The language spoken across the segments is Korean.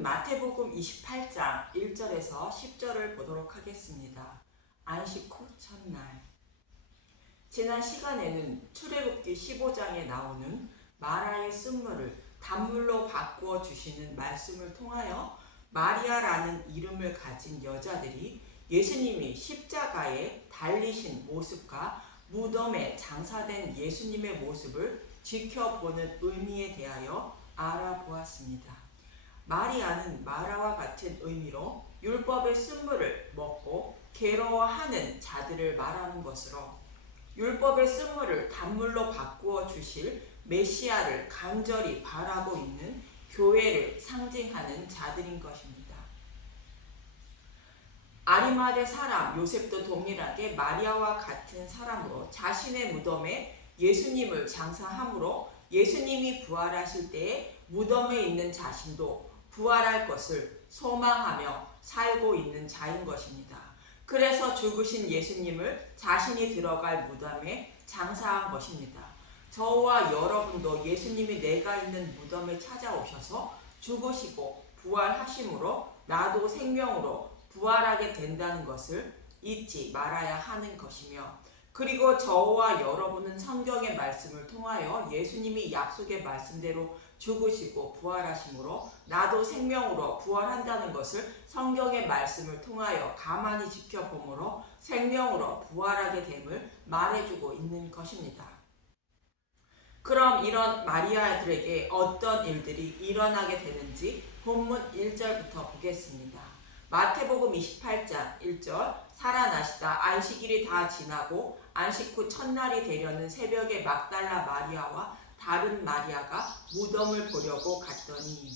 오늘은 마태복음 28장 1절에서 10절을 보도록 하겠습니다. 안식 후 첫날. 지난 시간에는 출애굽기 15장에 나오는 마라의 쓴물을 단물로 바꾸어 주시는 말씀을 통하여 마리아라는 이름을 가진 여자들이 예수님이 십자가에 달리신 모습과 무덤에 장사된 예수님의 모습을 지켜보는 의미에 대하여 알아보았습니다. 마리아는 마라와 같은 의미로 율법의 쓴물을 먹고 괴로워하는 자들을 말하는 것으로 율법의 쓴물을 단물로 바꾸어 주실 메시아를 간절히 바라고 있는 교회를 상징하는 자들인 것입니다. 아리마대 사람 요셉도 동일하게 마리아와 같은 사람으로 자신의 무덤에 예수님을 장사함으로 예수님이 부활하실 때에 무덤에 있는 자신도 부활할 것을 소망하며 살고 있는 자인 것입니다. 그래서 죽으신 예수님을 자신이 들어갈 무덤에 장사한 것입니다. 저와 여러분도 예수님이 내가 있는 무덤에 찾아오셔서 죽으시고 부활하심으로 나도 생명으로 부활하게 된다는 것을 잊지 말아야 하는 것이며, 그리고 저와 여러분은 성경의 말씀을 통하여 예수님이 약속의 말씀대로 죽으시고 부활하심으로 나도 생명으로 부활한다는 것을 성경의 말씀을 통하여 가만히 지켜보므로 생명으로 부활하게 됨을 말해주고 있는 것입니다. 그럼 이런 마리아들에게 어떤 일들이 일어나게 되는지 본문 1절부터 보겠습니다. 마태복음 28장 1절. 살아나시다 안식일이 다 지나고 안식 후 첫날이 되려는 새벽에 막달라 마리아와 다른 마리아가 무덤을 보려고 갔더니,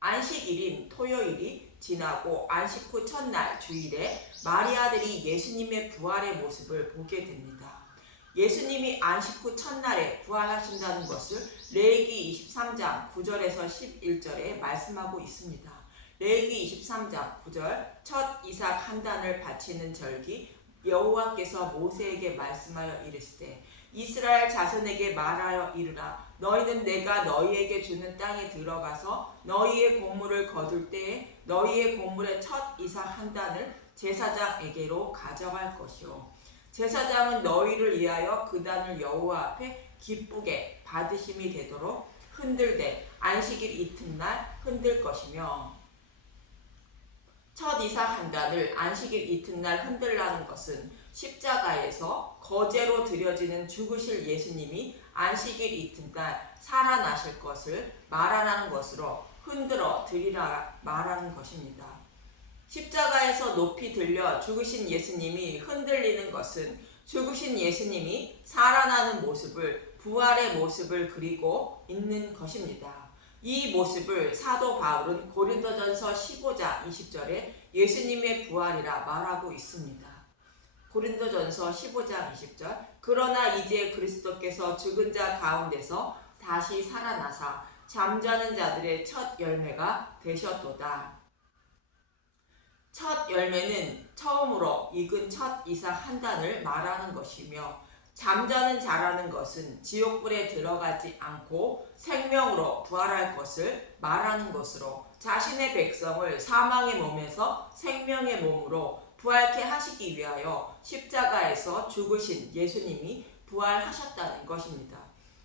안식일인 토요일이 지나고 안식 후 첫날 주일에 마리아들이 예수님의 부활의 모습을 보게 됩니다. 예수님이 안식 후 첫날에 부활하신다는 것을 레위기 23장 9절에서 11절에 말씀하고 있습니다. 레위기 23장 9절. 첫 이삭 한 단을 바치는 절기 여호와께서 모세에게 말씀하여 이르시되 이스라엘 자손에게 말하여 이르라. 너희는 내가 너희에게 주는 땅에 들어가서 너희의 곡물을 거둘 때에 너희의 곡물의 첫 이삭 한 단을 제사장에게로 가져갈 것이요, 제사장은 너희를 위하여 그 단을 여호와 앞에 기쁘게 받으심이 되도록 흔들되 안식일 이튿날 흔들 것이며, 첫 이삭 한 단을 안식일 이튿날 흔들라는 것은 십자가에서 거제로 드려지는 죽으실 예수님이 안식일 이튿날 살아나실 것을 말하는 것으로 흔들어 드리라 말하는 것입니다. 십자가에서 높이 들려 죽으신 예수님이 흔들리는 것은 죽으신 예수님이 살아나는 모습을, 부활의 모습을 그리고 있는 것입니다. 이 모습을 사도 바울은 고린도전서 15장 20절에 예수님의 부활이라 말하고 있습니다. 고린도전서 15장 20절. 그러나 이제 그리스도께서 죽은 자 가운데서 다시 살아나사 잠자는 자들의 첫 열매가 되셨도다. 첫 열매는 처음으로 익은 첫 이삭 한 단을 말하는 것이며, 잠자는 자라는 것은 지옥불에 들어가지 않고 생명으로 부활할 것을 말하는 것으로 자신의 백성을 사망의 몸에서 생명의 몸으로 부활케 하시기 위하여 십자가에서 죽으신 예수님이 부활하셨다는 것입니다.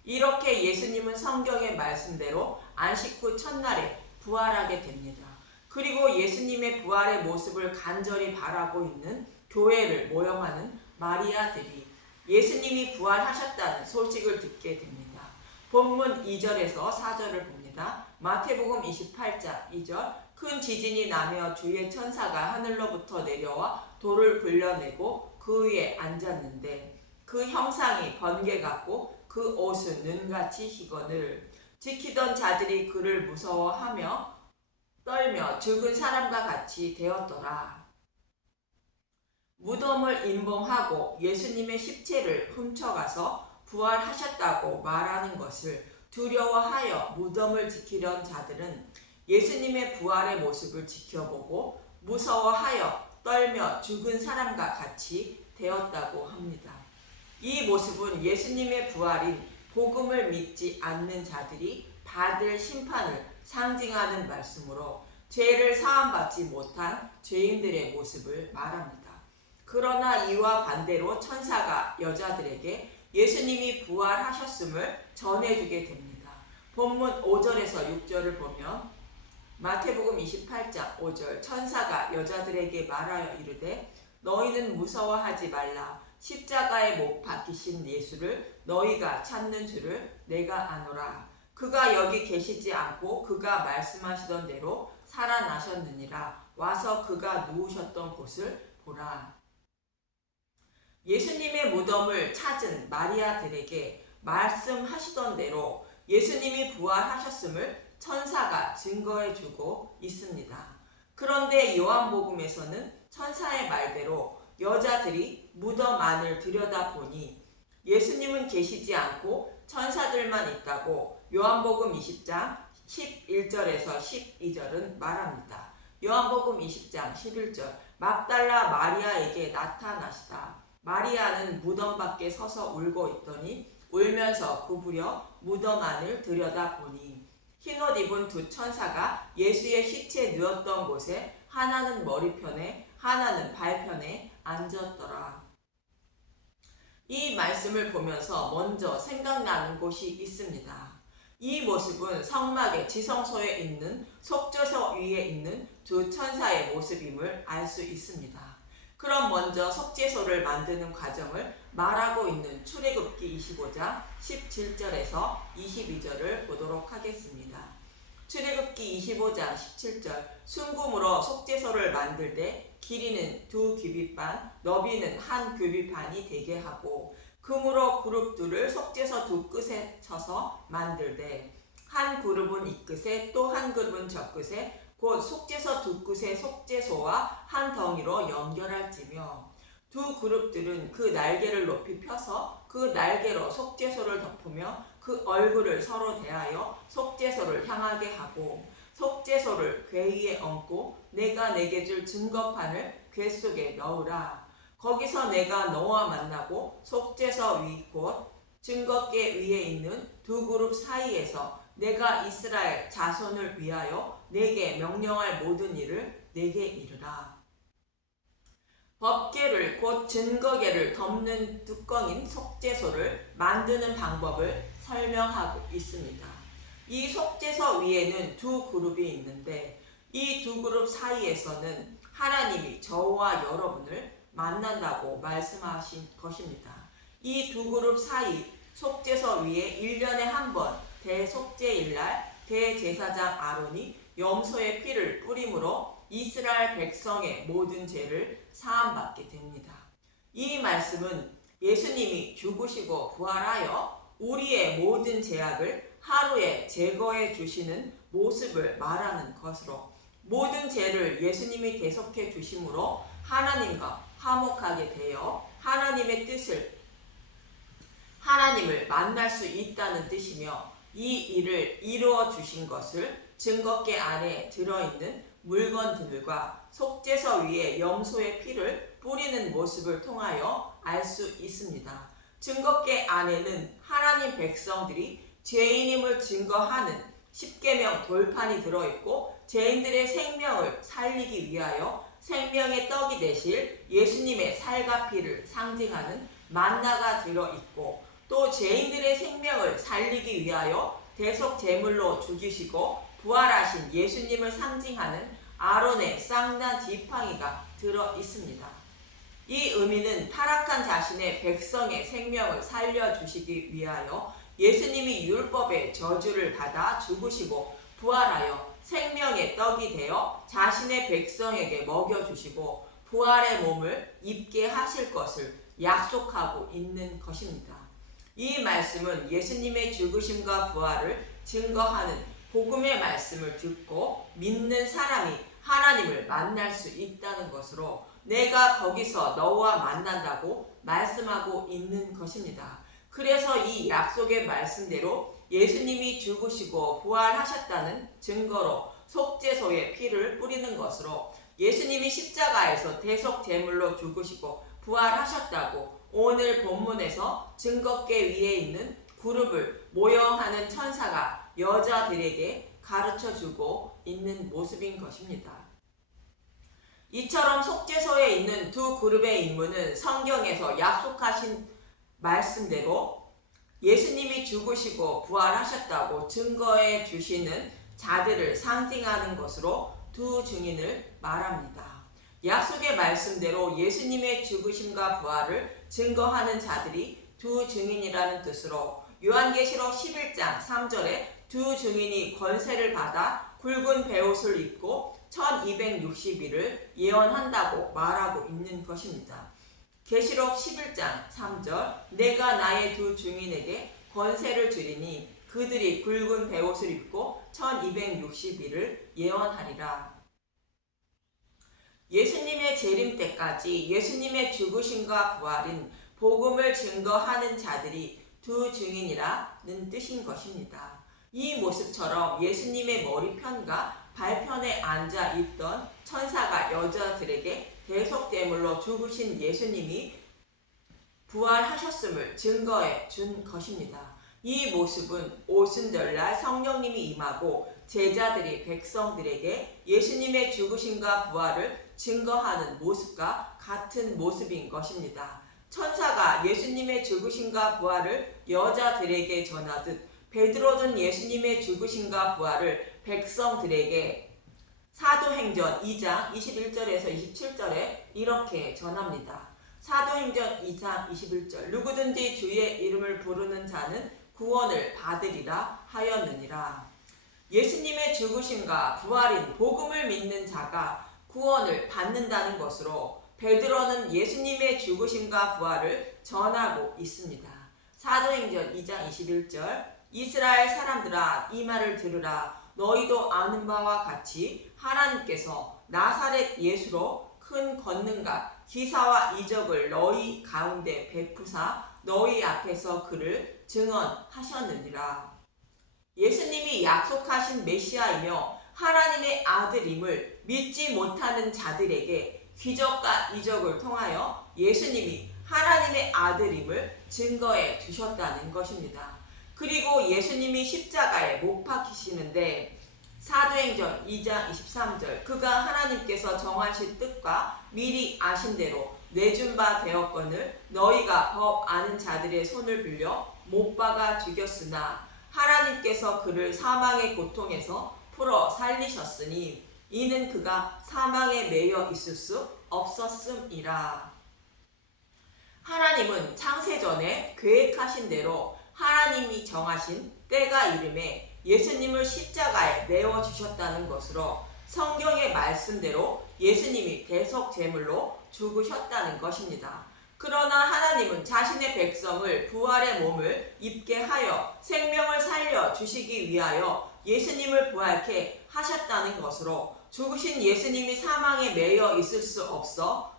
이렇게 예수님은 성경의 말씀대로 안식 후 첫날에 부활하게 됩니다. 그리고 예수님의 부활의 모습을 간절히 바라고 있는 교회를 모형하는 마리아들이 예수님이 부활하셨다는 소식을 듣게 됩니다. 본문 2절에서 4절을 봅니다. 마태복음 28장 2절. 큰 지진이 나며 주의 천사가 하늘로부터 내려와 돌을 굴려내고 그 위에 앉았는데 그 형상이 번개 같고 그 옷은 눈같이 희거늘. 지키던 자들이 그를 무서워하며 떨며 죽은 사람과 같이 되었더라. 무덤을 임봉하고 예수님의 십체를 훔쳐가서 부활하셨다고 말하는 것을 두려워하여 무덤을 지키려는 자들은 예수님의 부활의 모습을 지켜보고 무서워하여 떨며 죽은 사람과 같이 되었다고 합니다. 이 모습은 예수님의 부활인 복음을 믿지 않는 자들이 받을 심판을 상징하는 말씀으로 죄를 사함받지 못한 죄인들의 모습을 말합니다. 그러나 이와 반대로 천사가 여자들에게 예수님이 부활하셨음을 전해주게 됩니다. 본문 5절에서 6절을 보면 마태복음 28장 5절 천사가 여자들에게 말하여 이르되 너희는 무서워하지 말라. 십자가에 못 박히신 예수를 너희가 찾는 줄을 내가 아노라. 그가 여기 계시지 않고 그가 말씀하시던 대로 살아나셨느니라. 와서 그가 누우셨던 곳을 보라. 예수님의 무덤을 찾은 마리아들에게 말씀하시던 대로 예수님이 부활하셨음을 천사가 증거해주고 있습니다. 그런데 요한복음에서는 천사의 말대로 여자들이 무덤 안을 들여다보니 예수님은 계시지 않고 천사들만 있다고 요한복음 20장 11절에서 12절은 말합니다. 요한복음 20장 11절 막달라 마리아에게 나타나시다. 마리아는 무덤 밖에 서서 울고 있더니 울면서 구부려 무덤 안을 들여다보니 흰옷 입은 두 천사가 예수의 시체 누웠던 곳에 하나는 머리편에 하나는 발편에 앉았더라. 이 말씀을 보면서 먼저 생각나는 곳이 있습니다. 이 모습은 성막의 지성소에 있는 속죄소 위에 있는 두 천사의 모습임을 알 수 있습니다. 그럼 먼저 속죄소를 만드는 과정을 말하고 있는 출애굽기 25장 17절에서 22절을 보도록 하겠습니다. 출애굽기 25장 17절 순금으로 속죄소를 만들 때 길이는 2규빗반, 너비는 1규빗반이 되게 하고 금으로 그룹 둘을 속죄소 두 끝에 쳐서 만들되 한 그룹은 이 끝에 또 한 그룹은 저 끝에 곧 속죄소 두 끝의 속죄소와 한 덩이로 연결할지며 두 그룹들은 그 날개를 높이 펴서 그 날개로 속죄소를 덮으며 그 얼굴을 서로 대하여 속죄소를 향하게 하고 속죄소를 궤 위에 얹고 내가 내게 줄 증거판을 궤 속에 넣으라. 거기서 내가 너와 만나고 속죄소 위 곧 증거궤 위에 있는 두 그룹 사이에서 내가 이스라엘 자손을 위하여 내게 명령할 모든 일을 내게 이르라. 법궤를 곧 증거궤를 덮는 뚜껑인 속죄소를 만드는 방법을 설명하고 있습니다. 이 속죄소 위에는 두 그룹이 있는데 이 두 그룹 사이에서는 하나님이 저와 여러분을 만난다고 말씀하신 것입니다. 이 두 그룹 사이 속죄소 위에 1년에 한 번 대속죄일날 대제사장 아론이 염소의 피를 뿌림으로 이스라엘 백성의 모든 죄를 사함받게 됩니다. 이 말씀은 예수님이 죽으시고 부활하여 우리의 모든 죄악을 하루에 제거해 주시는 모습을 말하는 것으로 모든 죄를 예수님이 대속해 주심으로 하나님과 화목하게 되어 하나님의 뜻을 하나님을 만날 수 있다는 뜻이며 이 일을 이루어 주신 것을 증거궤 안에 들어있는 물건들과 속죄소 위에 염소의 피를 뿌리는 모습을 통하여 알 수 있습니다. 증거궤 안에는 하나님 백성들이 죄인임을 증거하는 십계명 돌판이 들어있고 죄인들의 생명을 살리기 위하여 생명의 떡이 되실 예수님의 살과 피를 상징하는 만나가 들어있고 또 죄인들의 생명을 살리기 위하여 대속 제물로 죽이시고 부활하신 예수님을 상징하는 아론의 쌍난 지팡이가 들어 있습니다. 이 의미는 타락한 자신의 백성의 생명을 살려주시기 위하여 예수님이 율법의 저주를 받아 죽으시고 부활하여 생명의 떡이 되어 자신의 백성에게 먹여주시고 부활의 몸을 입게 하실 것을 약속하고 있는 것입니다. 이 말씀은 예수님의 죽으심과 부활을 증거하는 복음의 말씀을 듣고 믿는 사람이 하나님을 만날 수 있다는 것으로 내가 거기서 너와 만난다고 말씀하고 있는 것입니다. 그래서 이 약속의 말씀대로 예수님이 죽으시고 부활하셨다는 증거로 속죄소에 피를 뿌리는 것으로 예수님이 십자가에서 대속 제물로 죽으시고 부활하셨다고 오늘 본문에서 증거궤 위에 있는 그룹을 모형하는 천사가 여자들에게 가르쳐주고 있는 모습인 것입니다. 이처럼 속죄소에 있는 두 그룹의 인물은 성경에서 약속하신 말씀대로 예수님이 죽으시고 부활하셨다고 증거해 주시는 자들을 상징하는 것으로 두 증인을 말합니다. 약속의 말씀대로 예수님의 죽으심과 부활을 증거하는 자들이 두 증인이라는 뜻으로 요한계시록 11장 3절에 두 증인이 권세를 받아 굵은 베옷을 입고 1260일을 예언한다고 말하고 있는 것입니다. 계시록 11장 3절 내가 나의 두 증인에게 권세를 주리니 그들이 굵은 베옷을 입고 1260일을 예언하리라. 예수님의 재림 때까지 예수님의 죽으심과 부활인 복음을 증거하는 자들이 두 증인이라는 뜻인 것입니다. 이 모습처럼 예수님의 머리편과 발편에 앉아 있던 천사가 여자들에게 대속제물로 죽으신 예수님이 부활하셨음을 증거해 준 것입니다. 이 모습은 오순절날 성령님이 임하고 제자들이 백성들에게 예수님의 죽으심과 부활을 증거하는 모습과 같은 모습인 것입니다. 천사가 예수님의 죽으심과 부활을 여자들에게 전하듯 베드로는 예수님의 죽으심과 부활을 백성들에게 사도행전 2장 21절에서 27절에 이렇게 전합니다. 사도행전 2장 21절 누구든지 주의 이름을 부르는 자는 구원을 받으리라 하였느니라. 예수님의 죽으심과 부활인 복음을 믿는 자가 구원을 받는다는 것으로 베드로는 예수님의 죽으심과 부활을 전하고 있습니다. 사도행전 2장 21절 이스라엘 사람들아 이 말을 들으라. 너희도 아는 바와 같이 하나님께서 나사렛 예수로 큰 권능과 기사와 이적을 너희 가운데 베푸사 너희 앞에서 그를 증언하셨느니라. 예수님이 약속하신 메시아이며 하나님의 아들임을 믿지 못하는 자들에게 기적과 이적을 통하여 예수님이 하나님의 아들임을 증거해 주셨다는 것입니다. 그리고 예수님이 십자가에 못 박히시는데 사도행전 2장 23절 그가 하나님께서 정하신 뜻과 미리 아신 대로 내준 바 되었거늘 너희가 법 아는 자들의 손을 빌려 못 박아 죽였으나 하나님께서 그를 사망의 고통에서 풀어 살리셨으니 이는 그가 사망에 매여 있을 수 없었음이라. 하나님은 창세전에 계획하신 대로 하나님이 정하신 때가 이름에 예수님을 십자가에 내어 주셨다는 것으로 성경의 말씀대로 예수님이 대속 제물로 죽으셨다는 것입니다. 그러나 하나님은 자신의 백성을 부활의 몸을 입게 하여 생명을 살려 주시기 위하여 예수님을 부활케 하셨다는 것으로 죽으신 예수님이 사망에 매여 있을 수 없어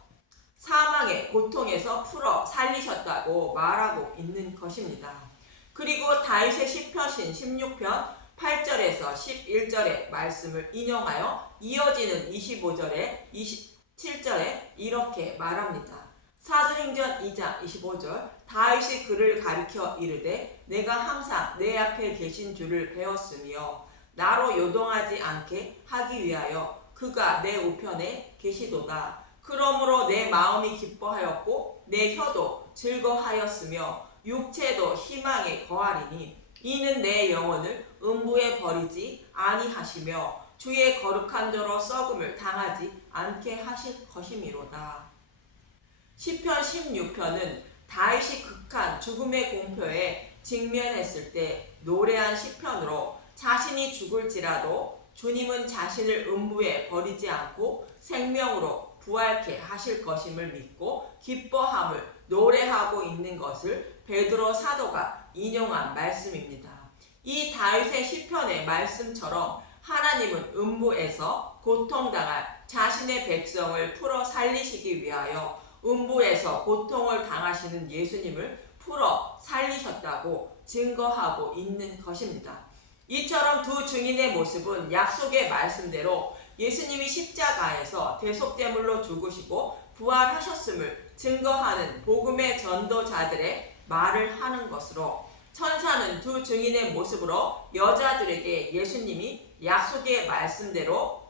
사망의 고통에서 풀어 살리셨다고 말하고 있는 것입니다. 그리고 다윗의 시편신 16편 8절에서 11절의 말씀을 인용하여 이어지는 25절에 27절에 이렇게 말합니다. 사도행전 2장 25절 다윗이 그를 가리켜 이르되 내가 항상 내 앞에 계신 줄을 배웠으며 나로 요동하지 않게 하기 위하여 그가 내 우편에 계시도다. 그러므로 내 마음이 기뻐하였고 내 혀도 즐거하였으며 육체도 희망에 거하리니 이는 내 영혼을 음부에 버리지 아니하시며 주의 거룩한 도로 썩음을 당하지 않게 하실 것이미로다. 시편 16편은 다윗이 극한 죽음의 공표에 직면했을 때 노래한 시편으로 자신이 죽을지라도 주님은 자신을 음부에 버리지 않고 생명으로 부활케 하실 것임을 믿고 기뻐함을 노래하고 있는 것을 베드로 사도가 인용한 말씀입니다. 이 다윗의 시편의 말씀처럼 하나님은 음부에서 고통당할 자신의 백성을 풀어 살리시기 위하여 음부에서 고통을 당하시는 예수님을 풀어 살리셨다고 증거하고 있는 것입니다. 이처럼 두 증인의 모습은 약속의 말씀대로 예수님이 십자가에서 대속제물로 죽으시고 부활하셨음을 증거하는 복음의 전도자들의 말을 하는 것으로 천사는 두 증인의 모습으로 여자들에게 예수님이 약속의 말씀대로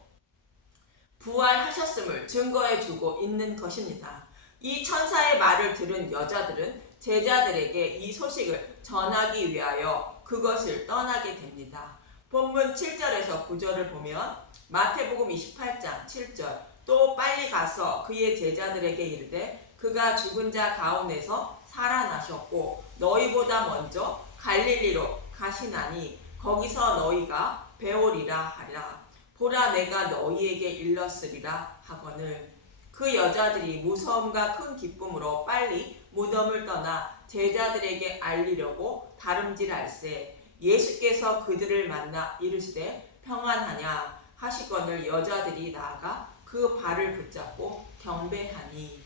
부활하셨음을 증거해주고 있는 것입니다. 이 천사의 말을 들은 여자들은 제자들에게 이 소식을 전하기 위하여 그것을 떠나게 됩니다. 본문 7절에서 9절을 보면 마태복음 28장 7절 또 빨리 가서 그의 제자들에게 이르되 그가 죽은 자 가운데서 살아나셨고 너희보다 먼저 갈릴리로 가시나니 거기서 너희가 배우리라 하리라. 보라 내가 너희에게 일렀으리라 하거늘. 그 여자들이 무서움과 큰 기쁨으로 빨리 무덤을 떠나 제자들에게 알리려고 다름질할세 예수께서 그들을 만나 이르시되 평안하냐 하시거늘 여자들이 나아가 그 발을 붙잡고 경배하니.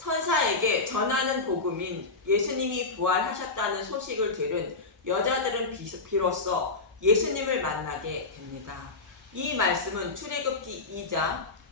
천사에게 전하는 복음인 예수님이 부활하셨다는 소식을 들은 여자들은 비로소 예수님을 만나게 됩니다. 이 말씀은 출애굽기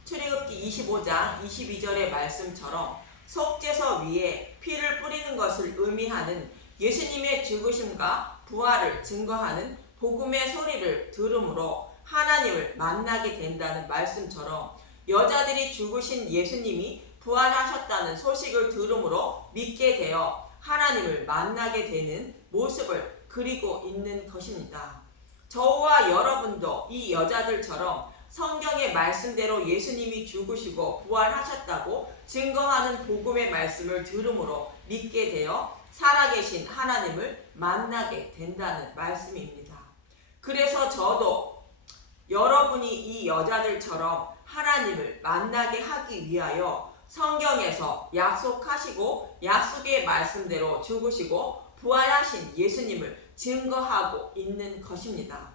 25장 22절의 말씀처럼 속죄서 위에 피를 뿌리는 것을 의미하는 예수님의 죽으심과 부활을 증거하는 복음의 소리를 들음으로 하나님을 만나게 된다는 말씀처럼 여자들이 죽으신 예수님이 부활하셨다는 소식을 들음으로 믿게 되어 하나님을 만나게 되는 모습을 그리고 있는 것입니다. 저와 여러분도 이 여자들처럼 성경의 말씀대로 예수님이 죽으시고 부활하셨다고 증거하는 복음의 말씀을 들음으로 믿게 되어 살아계신 하나님을 만나게 된다는 말씀입니다. 그래서 저도 여러분이 이 여자들처럼 하나님을 만나게 하기 위하여 성경에서 약속하시고 약속의 말씀대로 죽으시고 부활하신 예수님을 증거하고 있는 것입니다.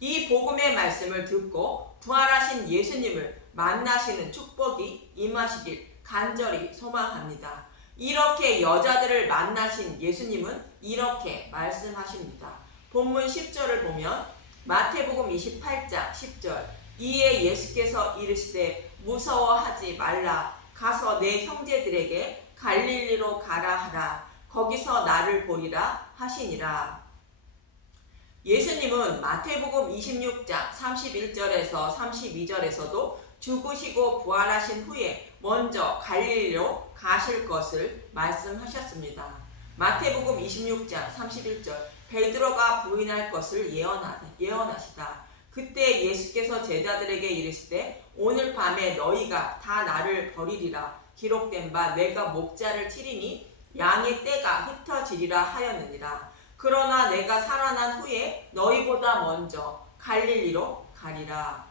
이 복음의 말씀을 듣고 부활하신 예수님을 만나시는 축복이 임하시길 간절히 소망합니다. 이렇게 여자들을 만나신 예수님은 이렇게 말씀하십니다. 본문 10절을 보면 마태복음 28장 10절 이에 예수께서 이르시되 무서워하지 말라 가서 내 형제들에게 갈릴리로 가라 하라 거기서 나를 보리라 하시니라. 예수님은 마태복음 26장 31절에서 32절에서도 죽으시고 부활하신 후에 먼저 갈릴리로 가실 것을 말씀하셨습니다. 마태복음 26장 31절 베드로가 부인할 것을 예언하시다. 그때 예수께서 제자들에게 이르시되 오늘 밤에 너희가 다 나를 버리리라 기록된 바 내가 목자를 치리니 양의 떼가 흩어지리라 하였느니라. 그러나 내가 살아난 후에 너희보다 먼저 갈릴리로 가리라.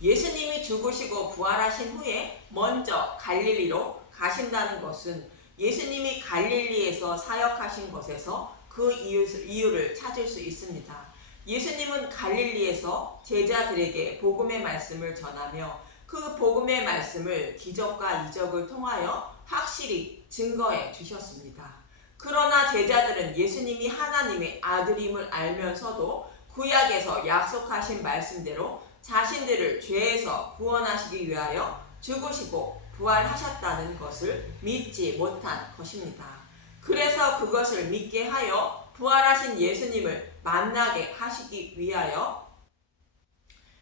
예수님이 죽으시고 부활하신 후에 먼저 갈릴리로 가신다는 것은 예수님이 갈릴리에서 사역하신 것에서 그 이유를 찾을 수 있습니다. 예수님은 갈릴리에서 제자들에게 복음의 말씀을 전하며 그 복음의 말씀을 기적과 이적을 통하여 확실히 증거해 주셨습니다. 그러나 제자들은 예수님이 하나님의 아들임을 알면서도 구약에서 약속하신 말씀대로 자신들을 죄에서 구원하시기 위하여 죽으시고 부활하셨다는 것을 믿지 못한 것입니다. 그래서 그것을 믿게 하여 부활하신 예수님을 만나게 하시기 위하여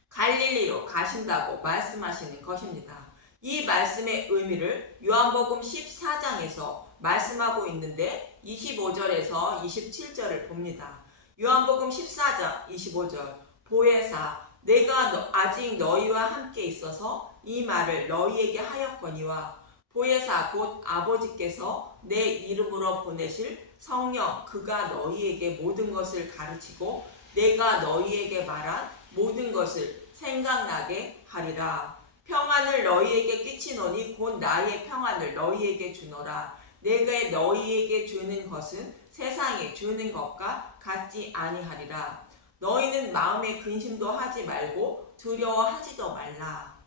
갈릴리로 가신다고 말씀하시는 것입니다. 이 말씀의 의미를 요한복음 14장에서 말씀하고 있는데 25절에서 27절을 봅니다. 요한복음 14장 25절 보혜사 내가 아직 너희와 함께 있어서 이 말을 너희에게 하였거니와 보혜사 곧 아버지께서 내 이름으로 보내실 성령 그가 너희에게 모든 것을 가르치고 내가 너희에게 말한 모든 것을 생각나게 하리라. 평안을 너희에게 끼치노니 곧 나의 평안을 너희에게 주노라. 내가 너희에게 주는 것은 세상에 주는 것과 같지 아니하리라. 너희는 마음에 근심도 하지 말고 두려워하지도 말라.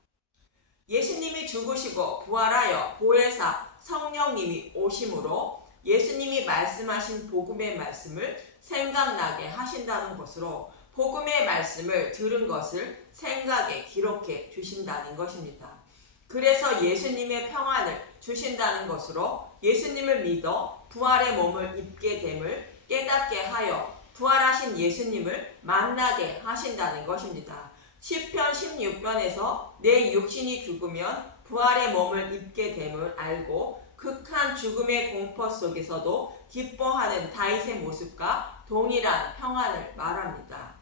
예수님이 죽으시고 부활하여 보혜사 성령님이 오심으로 예수님이 말씀하신 복음의 말씀을 생각나게 하신다는 것으로 복음의 말씀을 들은 것을 생각에 기록해 주신다는 것입니다. 그래서 예수님의 평안을 주신다는 것으로 예수님을 믿어 부활의 몸을 입게 됨을 깨닫게 하여 부활하신 예수님을 만나게 하신다는 것입니다. 시편 16편에서 내 육신이 죽으면 부활의 몸을 입게 됨을 알고 극한 죽음의 공포 속에서도 기뻐하는 다윗의 모습과 동일한 평안을 말합니다.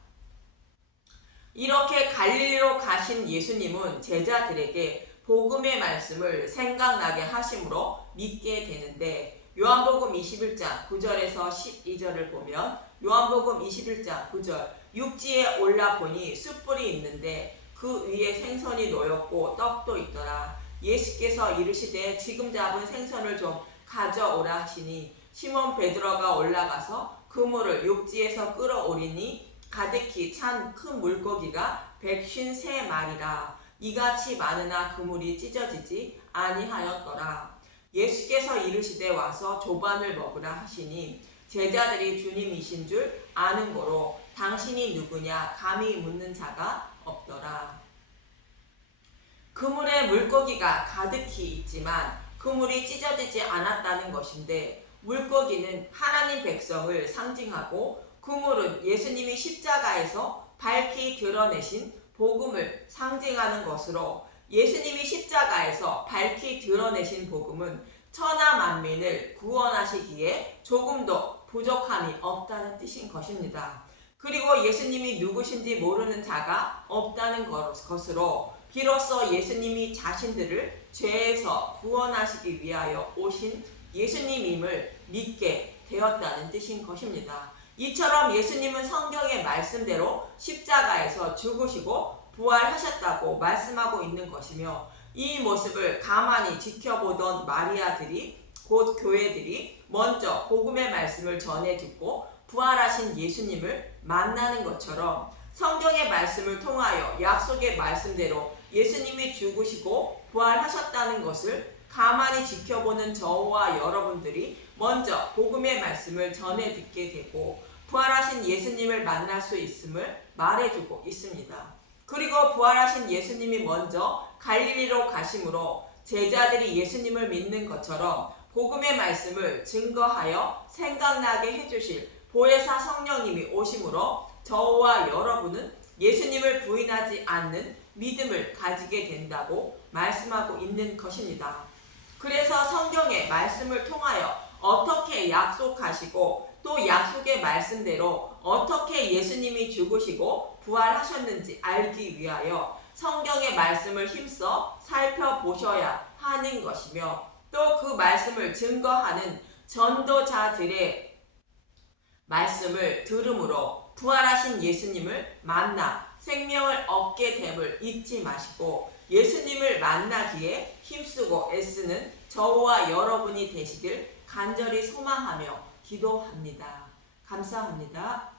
이렇게 갈릴리로 가신 예수님은 제자들에게 복음의 말씀을 생각나게 하심으로 믿게 되는데, 요한복음 21장 9절에서 12절을 보면 요한복음 21장 9절 육지에 올라보니 숯불이 있는데 그 위에 생선이 놓였고 떡도 있더라. 예수께서 이르시되 지금 잡은 생선을 좀 가져오라 하시니 시몬 베드로가 올라가서 그물을 육지에서 끌어오리니 가득히 찬 큰 물고기가 153마리라. 이같이 많으나 그물이 찢어지지 아니하였더라. 예수께서 이르시되 와서 조반을 먹으라 하시니 제자들이 주님이신 줄 아는 고로 당신이 누구냐 감히 묻는 자가 없더라. 그물에 물고기가 가득히 있지만 그물이 찢어지지 않았다는 것인데, 물고기는 하나님 백성을 상징하고 그물은 예수님이 십자가에서 밝히 드러내신 복음을 상징하는 것으로, 예수님이 십자가에서 밝히 드러내신 복음은 천하 만민을 구원하시기에 조금도 부족함이 없다는 뜻인 것입니다. 그리고 예수님이 누구신지 모르는 자가 없다는 것으로 비로소 예수님이 자신들을 죄에서 구원하시기 위하여 오신 예수님임을 믿게 되었다는 뜻인 것입니다. 이처럼 예수님은 성경의 말씀대로 십자가에서 죽으시고 부활하셨다고 말씀하고 있는 것이며, 이 모습을 가만히 지켜보던 마리아들이, 곧 교회들이 먼저 복음의 말씀을 전해 듣고 부활하신 예수님을 만나는 것처럼 성경의 말씀을 통하여 약속의 말씀대로 예수님이 죽으시고 부활하셨다는 것을 가만히 지켜보는 저와 여러분들이 먼저 복음의 말씀을 전해 듣게 되고 부활하신 예수님을 만날 수 있음을 말해주고 있습니다. 그리고 부활하신 예수님이 먼저 갈릴리로 가심으로 제자들이 예수님을 믿는 것처럼 복음의 말씀을 증거하여 생각나게 해주실 보혜사 성령님이 오심으로 저와 여러분은 예수님을 부인하지 않는 믿음을 가지게 된다고 말씀하고 있는 것입니다. 그래서 성경의 말씀을 통하여 어떻게 약속하시고 또 약속의 말씀대로 어떻게 예수님이 죽으시고 부활하셨는지 알기 위하여 성경의 말씀을 힘써 살펴보셔야 하는 것이며, 또 그 말씀을 증거하는 전도자들의 말씀을 들음으로 부활하신 예수님을 만나 생명을 얻게 됨을 잊지 마시고 예수님을 만나기에 힘쓰고 애쓰는 저와 여러분이 되시길 간절히 소망하며 기도합니다. 감사합니다.